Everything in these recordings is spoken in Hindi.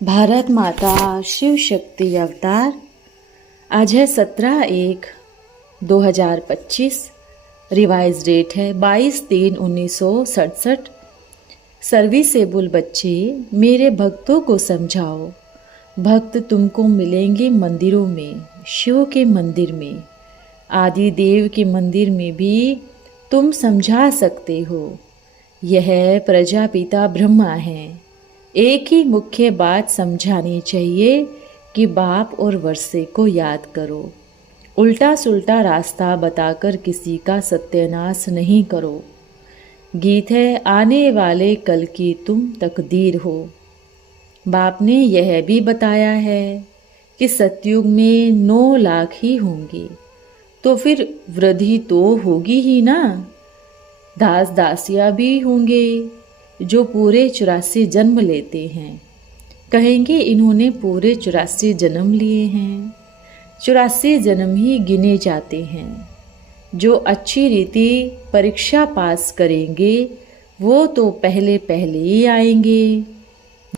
भारत माता शिव शक्ति अवतार। आज है 17/1/2025। रिवाइज डेट है 22/3/1967। सर्विसेबल बच्चे, मेरे भक्तों को समझाओ। भक्त तुमको मिलेंगे मंदिरों में, शिव के मंदिर में, आदि देव के मंदिर में भी तुम समझा सकते हो। यह प्रजापिता ब्रह्मा है। एक ही मुख्य बात समझानी चाहिए कि बाप और वर्षे को याद करो। उल्टा सुल्टा रास्ता बताकर किसी का सत्यानाश नहीं करो। गीत है, आने वाले कल की तुम तकदीर हो। बाप ने यह भी बताया है कि सतयुग में 9 लाख ही होंगे, तो फिर वृद्धि तो होगी ही ना। दास दासियाँ भी होंगे जो पूरे 84 जन्म लेते हैं। कहेंगे इन्होंने पूरे 84 जन्म लिए हैं। 84 जन्म ही गिने जाते हैं। जो अच्छी रीति परीक्षा पास करेंगे वो तो पहले पहले ही आएंगे।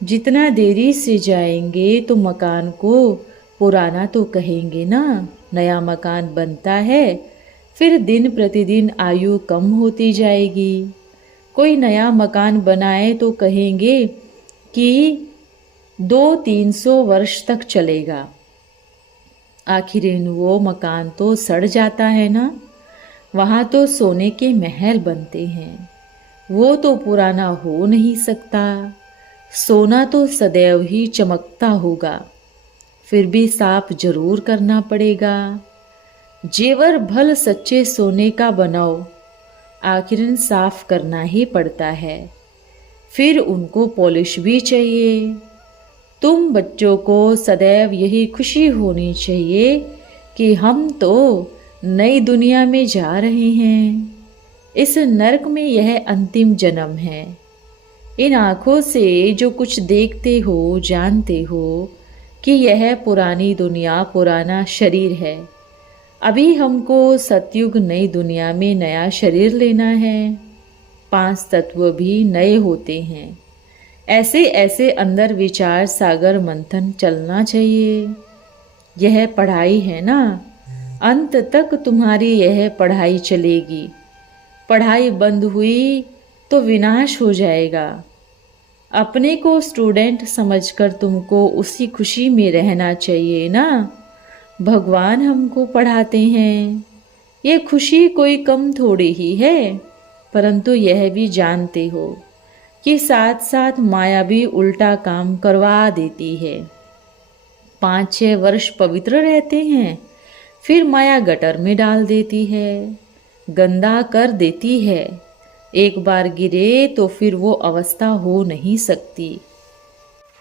जितना देरी से जाएंगे तो मकान को पुराना तो कहेंगे ना। नया मकान बनता है, फिर दिन प्रतिदिन आयु कम होती जाएगी। कोई नया मकान बनाए तो कहेंगे कि 200-300 वर्ष तक चलेगा। आखिर वो मकान तो सड़ जाता है ना। वहाँ तो सोने के महल बनते हैं, वो तो पुराना हो नहीं सकता। सोना तो सदैव ही चमकता होगा, फिर भी साफ जरूर करना पड़ेगा। जेवर भल सच्चे सोने का बनाओ, आखिरन साफ करना ही पड़ता है। फिर उनको पॉलिश भी चाहिए। तुम बच्चों को सदैव यही खुशी होनी चाहिए कि हम तो नई दुनिया में जा रहे हैं। इस नरक में यह अंतिम जन्म है। इन आँखों से जो कुछ देखते हो, जानते हो कि यह पुरानी दुनिया, पुराना शरीर है। अभी हमको सतयुग नई दुनिया में नया शरीर लेना है। 5 तत्व भी नए होते हैं। ऐसे ऐसे अंदर विचार सागर मंथन चलना चाहिए। यह पढ़ाई है ना, अंत तक तुम्हारी यह पढ़ाई चलेगी। पढ़ाई बंद हुई तो विनाश हो जाएगा। अपने को स्टूडेंट समझकर तुमको उसी खुशी में रहना चाहिए ना। भगवान हमको पढ़ाते हैं, ये खुशी कोई कम थोड़ी ही है। परंतु यह भी जानते हो कि साथ साथ माया भी उल्टा काम करवा देती है। 5-6 वर्ष पवित्र रहते हैं, फिर माया गटर में डाल देती है, गंदा कर देती है। एक बार गिरे तो फिर वो अवस्था हो नहीं सकती।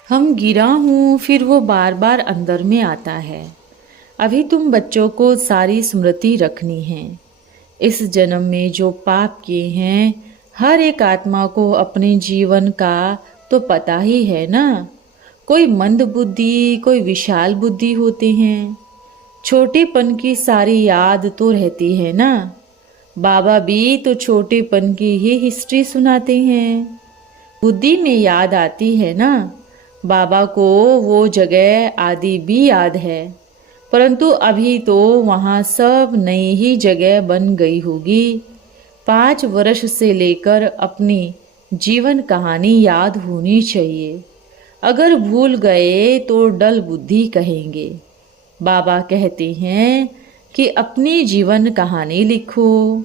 हम गिरा हूँ, फिर वो बार बार अंदर में आता है। अभी तुम बच्चों को सारी स्मृति रखनी है। इस जन्म में जो पाप किए हैं, हर एक आत्मा को अपने जीवन का तो पता ही है ना। कोई मंद बुद्धि, कोई विशाल बुद्धि होते हैं। छोटेपन की सारी याद तो रहती है ना। बाबा भी तो छोटेपन की ही हिस्ट्री सुनाते हैं। बुद्धि में याद आती है ना। बाबा को वो जगह आदि भी याद है, परंतु अभी तो वहाँ सब नई ही जगह बन गई होगी। 5 वर्ष से लेकर अपनी जीवन कहानी याद होनी चाहिए। अगर भूल गए तो डल बुद्धि कहेंगे। बाबा कहते हैं कि अपनी जीवन कहानी लिखो।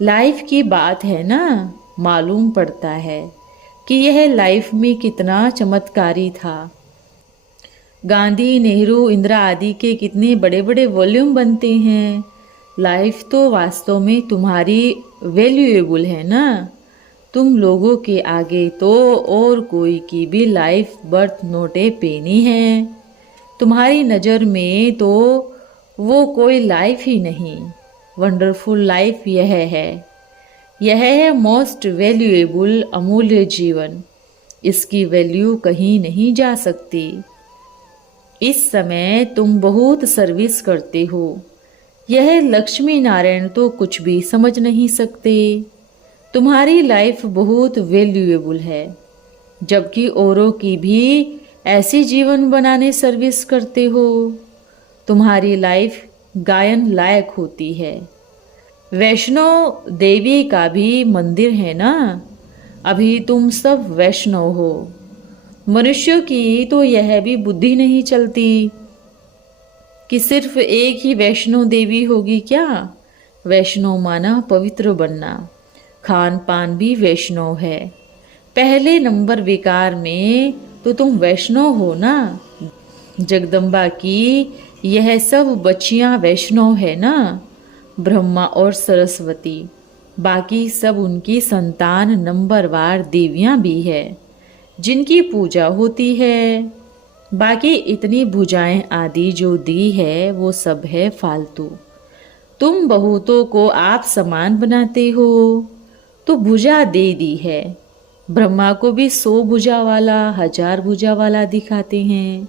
लाइफ की बात है ना। मालूम पड़ता है कि यह लाइफ में कितना चमत्कारी था। गांधी, नेहरू, इंदिरा आदि के कितने बड़े बड़े वॉल्यूम बनते हैं। लाइफ तो वास्तव में तुम्हारी वैल्यूएबल है ना। तुम लोगों के आगे तो और कोई की भी लाइफ बर्थ नोटे पेनी है। तुम्हारी नज़र में तो वो कोई लाइफ ही नहीं। वंडरफुल लाइफ यह है। यह है मोस्ट वैल्यूएबल, अमूल्य जीवन। इसकी वैल्यू कहीं नहीं जा सकती। इस समय तुम बहुत सर्विस करते हो। यह लक्ष्मी नारायण तो कुछ भी समझ नहीं सकते। तुम्हारी लाइफ बहुत वैल्यूएबल है, जबकि औरों की भी ऐसी जीवन बनाने सर्विस करते हो। तुम्हारी लाइफ गायन लायक होती है। वैष्णव देवी का भी मंदिर है ना, अभी तुम सब वैष्णव हो। मनुष्यों की तो यह भी बुद्धि नहीं चलती कि सिर्फ एक ही वैष्णो देवी होगी क्या। वैष्णो माना पवित्र बनना, खान पान भी वैष्णव है। पहले नंबर विकार में तो तुम वैष्णव हो ना। जगदम्बा की यह सब बच्चियां वैष्णव है ना, ब्रह्मा और सरस्वती। बाकी सब उनकी संतान नंबरवार देवियां भी है जिनकी पूजा होती है। बाकी इतनी भुजाएं आदि जो दी है वो सब है फालतू। तुम बहुतों को आप समान बनाते हो तो भुजा दे दी है। ब्रह्मा को भी 100 भुजा वाला, 1000 भुजा वाला दिखाते हैं।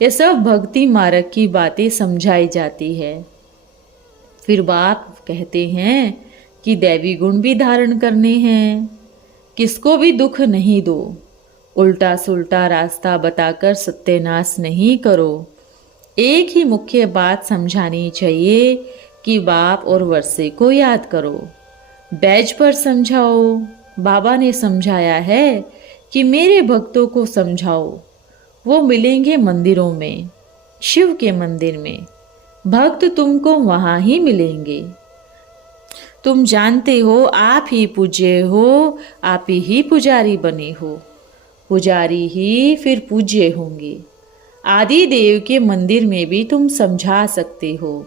ये सब भक्ति मार्ग की बातें समझाई जाती है। फिर बाप कहते हैं कि दैवी गुण भी धारण करने हैं। किसको भी दुख नहीं दो, उल्टा सुल्टा रास्ता बताकर सत्यानाश नहीं करो। एक ही मुख्य बात समझानी चाहिए कि बाप और वर्षे को याद करो। बैज पर समझाओ। बाबा ने समझाया है कि मेरे भक्तों को समझाओ। वो मिलेंगे मंदिरों में, शिव के मंदिर में। भक्त तुमको वहां ही मिलेंगे। तुम जानते हो आप ही पूज्य हो, आप ही पुजारी बने हो। पुजारी ही फिर पूज्य होंगे। आदि देव के मंदिर में भी तुम समझा सकते हो।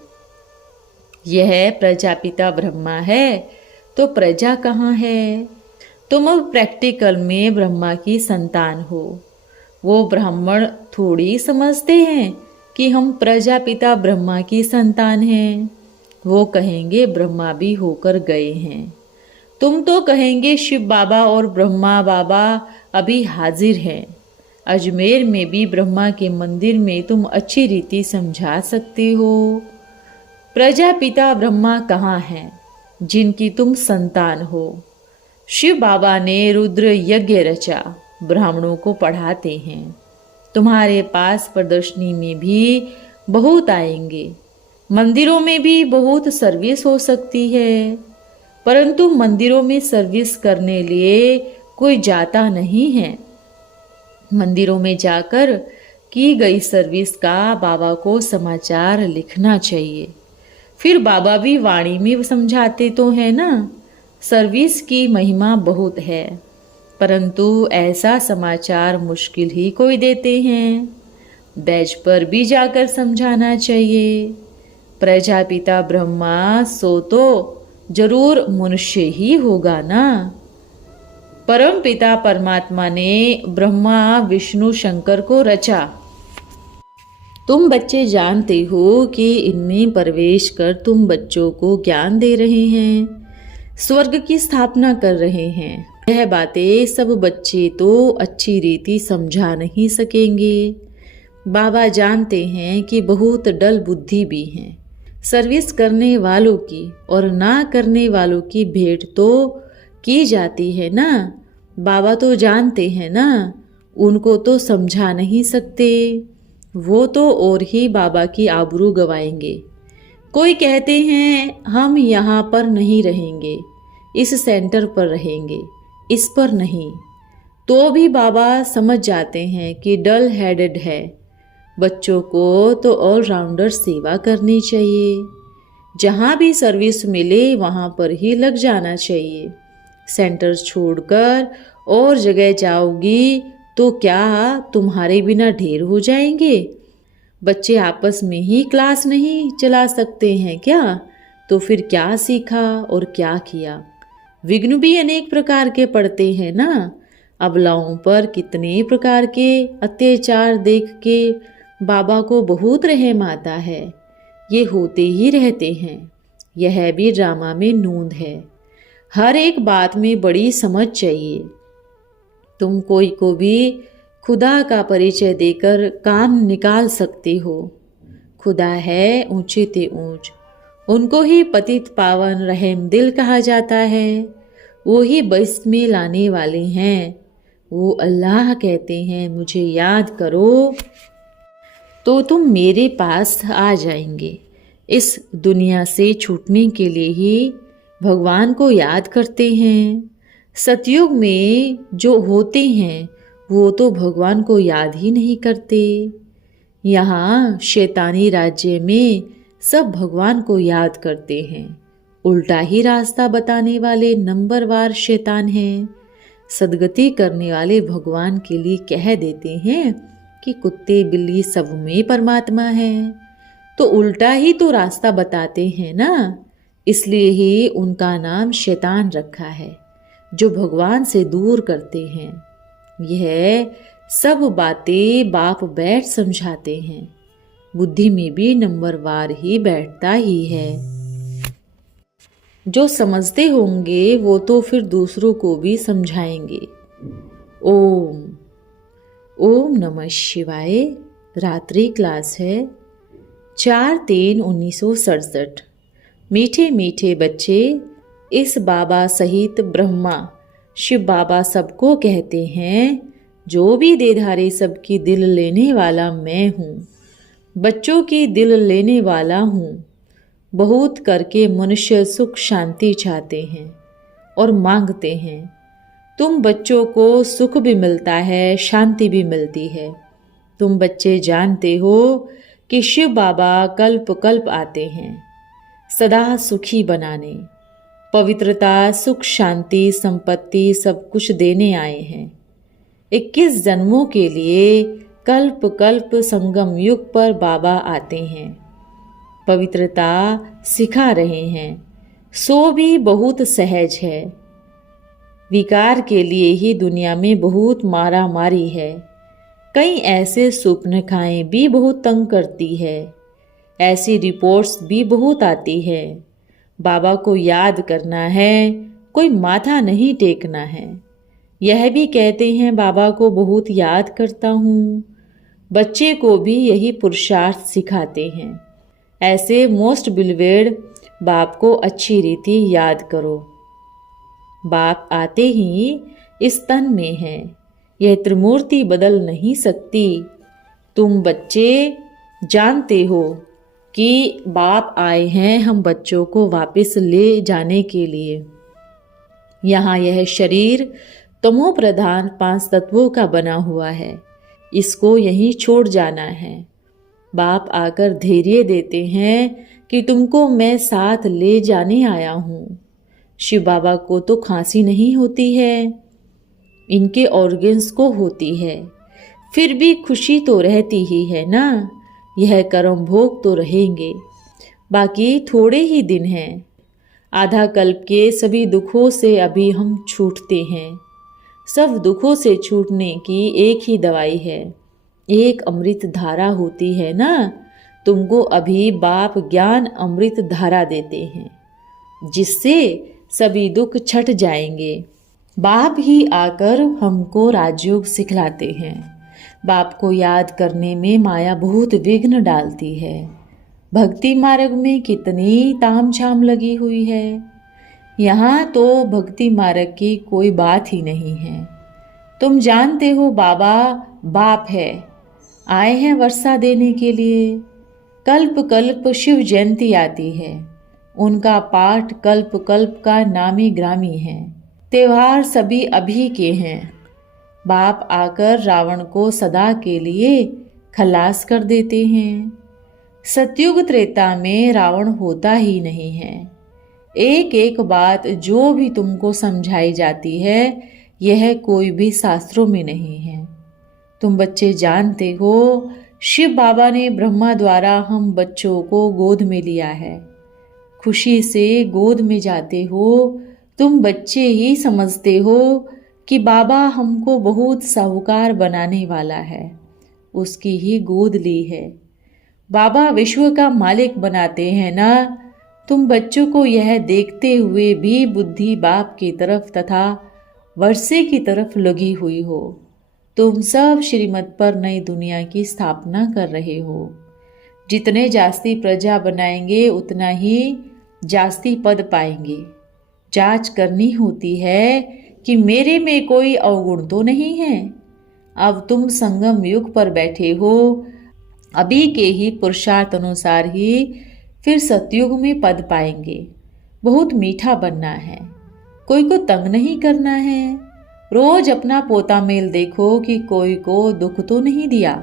यह प्रजापिता ब्रह्मा है तो प्रजा कहाँ है। तुम अब प्रैक्टिकल में ब्रह्मा की संतान हो। वो ब्राह्मण थोड़ी समझते हैं कि हम प्रजापिता ब्रह्मा की संतान हैं। वो कहेंगे ब्रह्मा भी होकर गए हैं। तुम तो कहेंगे शिव बाबा और ब्रह्मा बाबा अभी हाजिर हैं। अजमेर में भी ब्रह्मा के मंदिर में तुम अच्छी रीति समझा सकते हो। प्रजापिता ब्रह्मा कहाँ हैं जिनकी तुम संतान हो। शिव बाबा ने रुद्र यज्ञ रचा, ब्राह्मणों को पढ़ाते हैं। तुम्हारे पास प्रदर्शनी में भी बहुत आएंगे, मंदिरों में भी बहुत सर्विस हो सकती है। परंतु मंदिरों में सर्विस करने लिए कोई जाता नहीं है। मंदिरों में जाकर की गई सर्विस का बाबा को समाचार लिखना चाहिए। फिर बाबा भी वाणी में समझाते तो है ना। सर्विस की महिमा बहुत है, परंतु ऐसा समाचार मुश्किल ही कोई देते हैं। बैज पर भी जाकर समझाना चाहिए। प्रजापिता ब्रह्मा सो तो जरूर मनुष्य ही होगा ना। परम पिता परमात्मा ने ब्रह्मा विष्णु शंकर को रचा। तुम बच्चे जानते हो कि इनमें प्रवेश कर तुम बच्चों को ज्ञान दे रहे हैं, स्वर्ग की स्थापना कर रहे हैं। यह बातें सब बच्चे तो अच्छी रीति समझा नहीं सकेंगे। बाबा जानते हैं कि बहुत डल बुद्धि भी हैं। सर्विस करने वालों की और ना करने वालों की भेंट तो की जाती है ना। बाबा तो जानते हैं ना, उनको तो समझा नहीं सकते। वो तो और ही बाबा की आबरू गवाएंगे। कोई कहते हैं हम यहाँ पर नहीं रहेंगे, इस सेंटर पर रहेंगे, इस पर नहीं। तो भी बाबा समझ जाते हैं कि डल हेडेड है। बच्चों को तो ऑलराउंडर सेवा करनी चाहिए। जहाँ भी सर्विस मिले वहाँ पर ही लग जाना चाहिए। सेंटर छोड़कर और जगह जाओगी तो क्या तुम्हारे बिना ढेर हो जाएंगे। बच्चे आपस में ही क्लास नहीं चला सकते हैं क्या। तो फिर क्या सीखा और क्या किया। विघ्न भी अनेक प्रकार के पड़ते हैं ना। अबलाओं पर कितने प्रकार के अत्याचार देख के बाबा को बहुत रहम आता है। ये होते ही रहते हैं। यह भी ड्रामा में नूंद है। हर एक बात में बड़ी समझ चाहिए। तुम कोई को भी खुदा का परिचय देकर काम निकाल सकते हो। खुदा है ऊंचे ते ऊंच उनको ही पतित पावन रहम दिल कहा जाता है। वो ही बस में लाने वाले हैं। वो अल्लाह कहते हैं मुझे याद करो तो तुम मेरे पास आ जाएंगे। इस दुनिया से छूटने के लिए ही भगवान को याद करते हैं। सतयुग में जो होते हैं वो तो भगवान को याद ही नहीं करते। यहाँ शैतानी राज्य में सब भगवान को याद करते हैं। उल्टा ही रास्ता बताने वाले नंबरवार शैतान हैं। सदगति करने वाले भगवान के लिए कह देते हैं कि कुत्ते बिल्ली सब में परमात्मा है, तो उल्टा ही तो रास्ता बताते हैं ना। इसलिए ही उनका नाम शैतान रखा है, जो भगवान से दूर करते हैं। यह सब बातें बाप बैठ समझाते हैं। बुद्धि में भी नंबरवार ही बैठता ही है। जो समझते होंगे वो तो फिर दूसरों को भी समझाएंगे। ओम ओम नमः शिवाय। रात्रि क्लास है 4/3/1967। मीठे मीठे बच्चे, इस बाबा सहित ब्रह्मा शिव बाबा सबको कहते हैं, जो भी देधारे सबकी दिल लेने वाला मैं हूँ, बच्चों की दिल लेने वाला हूँ। बहुत करके मनुष्य सुख शांति चाहते हैं और मांगते हैं। तुम बच्चों को सुख भी मिलता है, शांति भी मिलती है। तुम बच्चे जानते हो कि शिव बाबा कल्प कल्प आते हैं सदा सुखी बनाने, पवित्रता, सुख, शांति, संपत्ति सब कुछ देने आए हैं। 21 जन्मों के लिए कल्प कल्प संगम युग पर बाबा आते हैं, पवित्रता सिखा रहे हैं। सो भी बहुत सहज है। विकार के लिए ही दुनिया में बहुत मारा मारी है। कई ऐसे स्वप्न खाएं भी बहुत तंग करती है। ऐसी रिपोर्ट्स भी बहुत आती है। बाबा को याद करना है, कोई माथा नहीं टेकना है। यह भी कहते हैं बाबा को बहुत याद करता हूँ। बच्चे को भी यही पुरुषार्थ सिखाते हैं। ऐसे मोस्ट बिलवेड बाप को अच्छी रीति याद करो। बाप आते ही इस तन में है। यह त्रिमूर्ति बदल नहीं सकती। तुम बच्चे जानते हो कि बाप आए हैं हम बच्चों को वापस ले जाने के लिए। यहाँ यह शरीर तमो प्रधान 5 तत्वों का बना हुआ है। इसको यहीं छोड़ जाना है। बाप आकर धैर्य देते हैं कि तुमको मैं साथ ले जाने आया हूँ। शिव बाबा को तो खांसी नहीं होती है, इनके ऑर्गन्स को होती है, फिर भी खुशी तो रहती ही है ना। यह कर्म भोग तो रहेंगे, बाकी थोड़े ही दिन हैं। आधा कल्प के सभी दुखों से अभी हम छूटते हैं। सब दुखों से छूटने की एक ही दवाई है, एक अमृत धारा होती है ना। तुमको अभी बाप ज्ञान अमृत धारा देते हैं, जिससे सभी दुख छट जाएंगे। बाप ही आकर हमको राजयोग सिखलाते हैं। बाप को याद करने में माया बहुत विघ्न डालती है। भक्ति मार्ग में कितनी तामझाम लगी हुई है। यहाँ तो भक्ति मार्ग की कोई बात ही नहीं है। तुम जानते हो बाबा बाप है, आए हैं वर्षा देने के लिए। कल्प कल्प शिव जयंती आती है। उनका पाठ कल्प कल्प का नामी ग्रामी है। त्योहार सभी अभी के हैं। बाप आकर रावण को सदा के लिए खलास कर देते हैं। सतयुग त्रेता में रावण होता ही नहीं है। एक एक बात जो भी तुमको समझाई जाती है, यह कोई भी शास्त्रों में नहीं है। तुम बच्चे जानते हो शिव बाबा ने ब्रह्मा द्वारा हम बच्चों को गोद में लिया है। खुशी से गोद में जाते हो। तुम बच्चे ही समझते हो कि बाबा हमको बहुत साहूकार बनाने वाला है, उसकी ही गोद ली है। बाबा विश्व का मालिक बनाते हैं ना। तुम बच्चों को यह देखते हुए भी बुद्धि बाप की तरफ तथा वर्षे की तरफ लगी हुई हो। तुम सब श्रीमत पर नई दुनिया की स्थापना कर रहे हो। जितने जास्ती प्रजा बनाएंगे उतना ही जास्ती पद पाएंगे। जांच करनी होती है कि मेरे में कोई अवगुण तो नहीं है। अब तुम संगम युग पर बैठे हो, अभी के ही पुरुषार्थ अनुसार ही फिर सतयुग में पद पाएंगे। बहुत मीठा बनना है, कोई को तंग नहीं करना है। रोज अपना पोता मेल देखो कि कोई को दुख तो नहीं दिया,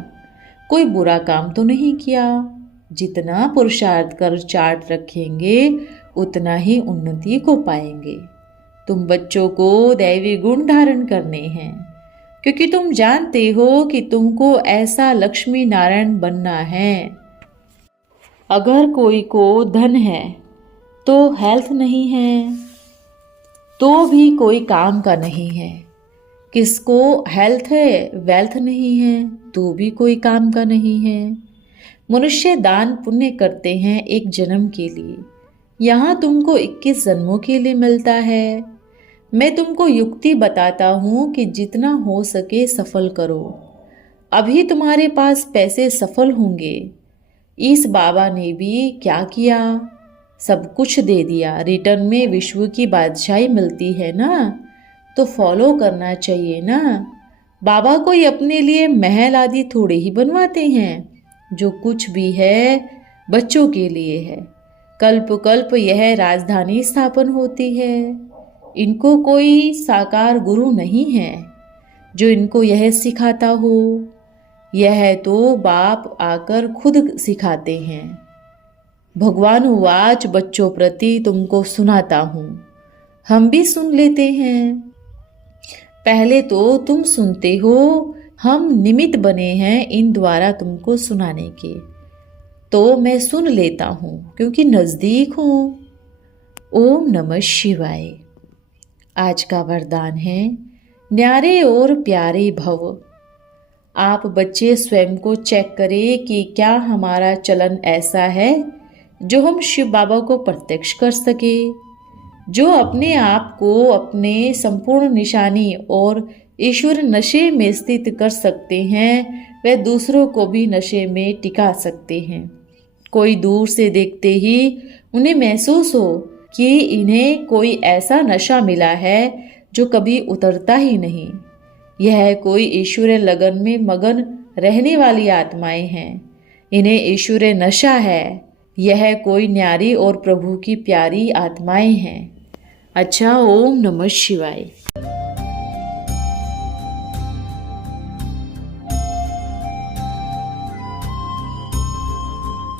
कोई बुरा काम तो नहीं किया। जितना पुरुषार्थ कर चार्ट रखेंगे उतना ही उन्नति को पाएंगे। तुम बच्चों को दैवी गुण धारण करने हैं, क्योंकि तुम जानते हो कि तुमको ऐसा लक्ष्मी नारायण बनना है। अगर कोई को धन है तो हेल्थ नहीं है तो भी कोई काम का नहीं है। किसको हेल्थ है वेल्थ नहीं है तो भी कोई काम का नहीं है। मनुष्य दान पुण्य करते हैं एक जन्म के लिए, यहाँ तुमको 21 जन्मों के लिए मिलता है। मैं तुमको युक्ति बताता हूँ कि जितना हो सके सफल करो। अभी तुम्हारे पास पैसे सफल होंगे। इस बाबा ने भी क्या किया, सब कुछ दे दिया। रिटर्न में विश्व की बादशाही मिलती है ना, तो फॉलो करना चाहिए ना। बाबा कोई अपने लिए महल आदि थोड़े ही बनवाते हैं। जो कुछ भी है बच्चों के लिए है। कल्प कल्प यह राजधानी स्थापन होती है। इनको कोई साकार गुरु नहीं है जो इनको यह सिखाता हो। यह तो बाप आकर खुद सिखाते हैं। भगवान वाच बच्चों प्रति तुमको सुनाता हूँ, हम भी सुन लेते हैं। पहले तो तुम सुनते हो, हम निमित्त बने हैं इन द्वारा तुमको सुनाने के। तो मैं सुन लेता हूँ क्योंकि नज़दीक हूँ। ओम नमः शिवाय। आज का वरदान है, न्यारे और प्यारे भव। आप बच्चे स्वयं को चेक करें कि क्या हमारा चलन ऐसा है जो हम शिव बाबा को प्रत्यक्ष कर सके। जो अपने आप को अपने संपूर्ण निशानी और ईश्वर नशे में स्थित कर सकते हैं, वे दूसरों को भी नशे में टिका सकते हैं। कोई दूर से देखते ही उन्हें महसूस हो कि इन्हें कोई ऐसा नशा मिला है जो कभी उतरता ही नहीं। यह कोई ईश्वरीय लगन में मगन रहने वाली आत्माएं हैं। इन्हें ईश्वरीय नशा है। यह कोई न्यारी और प्रभु की प्यारी आत्माएं हैं। अच्छा, ओम नमः शिवाय।